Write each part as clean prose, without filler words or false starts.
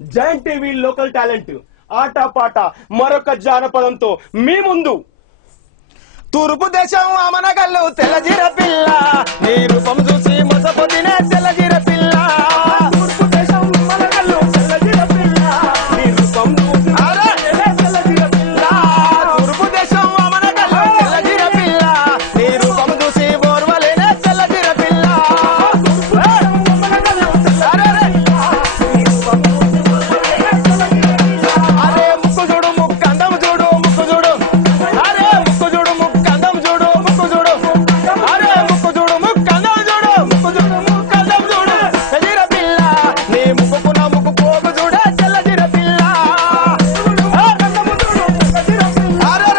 Giant TV local talent ఆట పాట మరొక జానపదంతో మీ ముందు. తూర్పు దేశం అమనగల్లు తెల్లజీర పిల్ల, నీ రూపం చూసి మొసపొదినే తెల్లజీర పిల్ల. తూర్పు దేశం అమనగల్లు తెల్లజీర పిల్ల, నీ రూపం చూసి తెల్లజీర పిల్ల. తూర్పు దేశం అమనగల్లు తెల్లజీర పిల్ల, నీ రూపం చూసి ఓర్వలేనే తెల్లజీర పిల్ల. అరే ముక్కు చూడు ముక్కందం చూడు ముక్కు చూడు, అరే ముక్కు చూడు ముక్కందం చూడు ముక్కు చూడు, అరే ముక్కు చూడు ముక్కందం చూడు ముక్కు చూడు ముక్కందం చూడు తెల్లజీర పిల్ల, నీ ముక్కున ముక్కు పోగు చూడే తెల్లజీర పిల్ల. అరే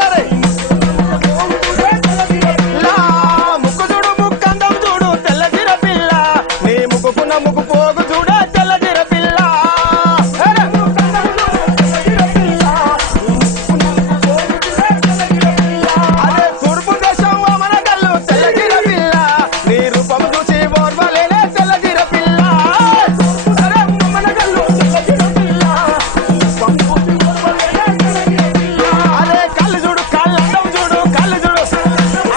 ముక్కు చూడు ముక్కందం చూడు తెల్లజీర పిల్ల, నీ ముక్కున ముక్కు పోగు చూడే తెల్లజీర పిల్ల. అరే తూర్పు దేశం అమనగల్లు తెల్లజీర పిల్ల, నీ రూపం చూసి ఓర్వలేనే తెల్లజీర పిల్ల. అరే అమనగల్లు తెల్లజీర పిల్ల, అరే కళ్ళు చూడు కళ్ళందం చూడు కళ్ళు చూడు,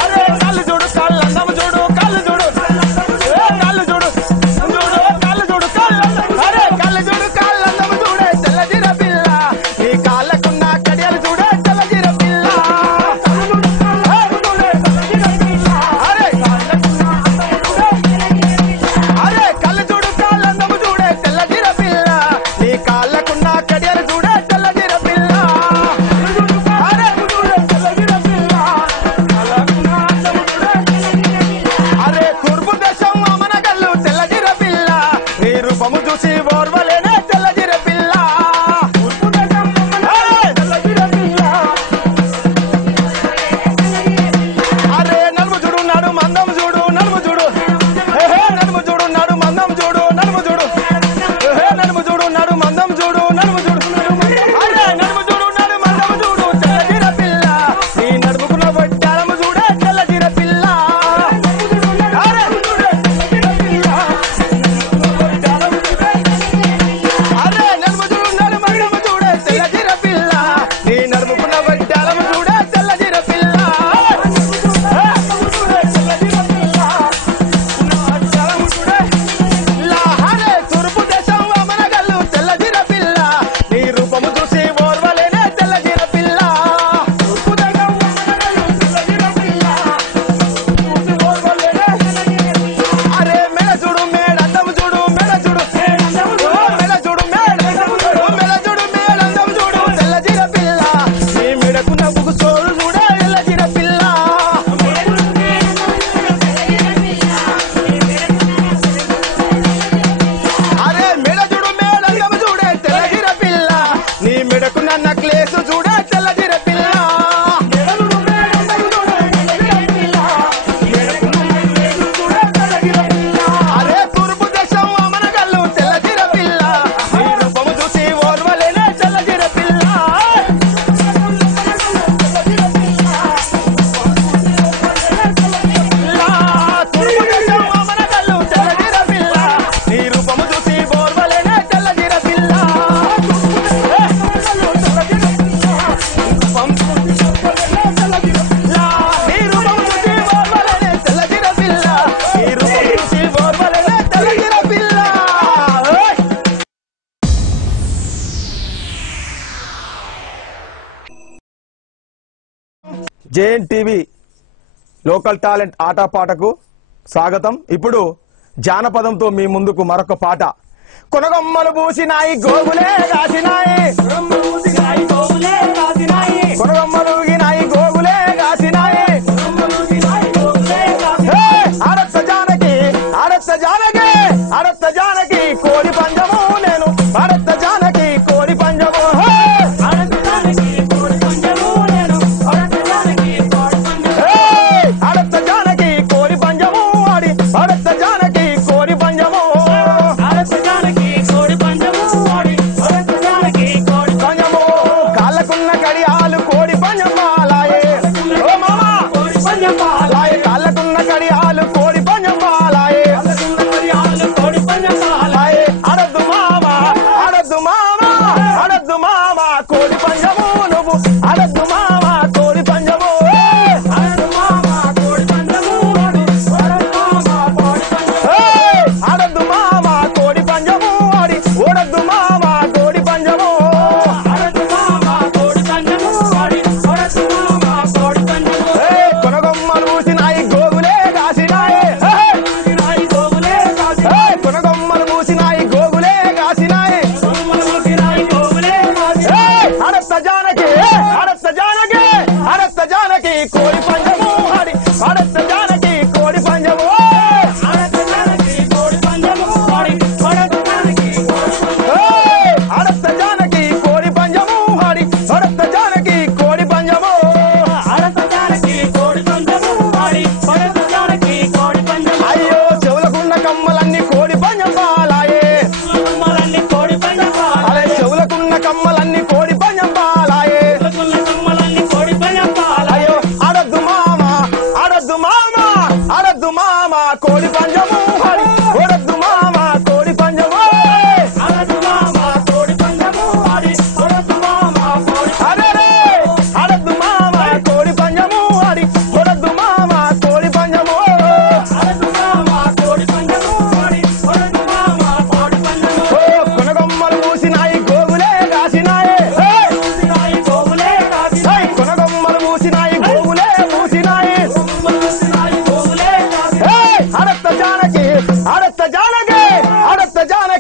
అరే కళ్ళు చూడు కళ్ళందం చూడు కళ్ళు చూడు, కళ్ళు చూడు చూడు కళ్ళు చూడు కళ్ళందం, అరే కళ్ళు చూడు కళ్ళందం చూడే తెల్లజీర పిల్ల, నీ కాళ్ళకున్న కడియలు చూడే తెల్లజీర పిల్ల. అరే కళ్ళు చూడు కాళ్ళందము చూడే తెల్లజీర పిల్ల, నీ కాళ్ళకున్న కడియలు చూడే తెల్లజీర పిల్ల. అరే తూర్పు దేశం అమనగల్లు తెల్లజీర పిల్ల, నీ రూపము చూసి ఓర్వలేనే తెల్లజీర పిల్ల. అరే నలుము చూడు నాడు మందం చూడు నలుము చూడు, నలుము చూడు నాడు మందం చూడు నలుము చూడు, నలుము చూడు నాడు మందం చూడు నలుము చూడు, అరే నలుము చూడు నాడు మందం చూడు తెల్లజీర పిల్ల, నీ నడుముకున్న వడ్డారము చూడే తెల్లజీర పిల్ల. అరే అరే నలుము చూడు నాడు మందము చూడే తెల్లజీర పిల్ల, నీ నడుముకున్న వడ్డారము చూడే తెల్లజీర పిల్ల. హరే తూర్పు దేశం అమనగల్లు తెల్లజీర పిల్ల, నీ రూపము చూసి ఓర్వలేనే తెల్లజీర పిల్ల. అరే మెడ చూడు మేడందం చూడు మెడ చూడు, మెడ చూడు మేడందం చూడు మెడ చూడు మేడందం చూడు తెల్లజీర పిల్ల, నీ మెడకున్న బుగు చోడు చూడే తెల్లజీర పిల్ల. అరే మెడ చూడు మేడందం చూడే తెల్లజీర పిల్ల, నీ మెడకున్న నక్లేసు చూడే తెల్లజీర పిల్ల. అరే తూర్పు దేశం అమనగల్లు తెల్లజీర పిల్ల, నీ రూపము చూసి ఓర్వలేనే తెల్లజీర పిల్ల. తూర్పు దేశం అమనగల్లు తెల్లజీర పిల్ల, నీ రూపము చూసి ఓర్వలేనే తెల్లజీర పిల్ల. నీ రూపము చూసి ఓర్వలేనే తెల్లజీర పిల్ల, నీ రూపము చూసి ఓర్వలేనే తెల్లజీర పిల్ల. జేఎన్ టీవీ లోకల్ టాలెంట్ ఆటపాటకు స్వాగతం. ఇప్పుడు జానపదంతో మీ ముందుకు మరొక పాట. కొనగొమ్మలు పూసినాయి గోగులే కాసినాయి, కొనగొమ్మలు ఊగినాయి గోగులే కాసినాయి. ఆడత్త జానకి ఆడత్త జానకి ఆడత్త జానకి కోడి పంజము నేను, ఆడత్త జానకి కోడి పంజము. ఆడత్త జానకి కోడి పంజము ఆడి, ఆడత్త జానకి కోడి పంజము. కాళ్ళకున్న కడియాలు కోడి పంజము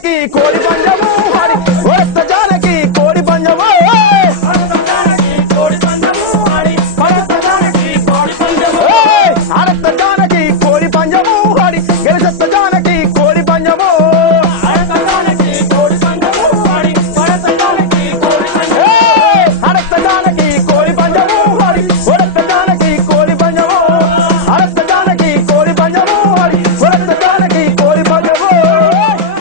కోడి పంజం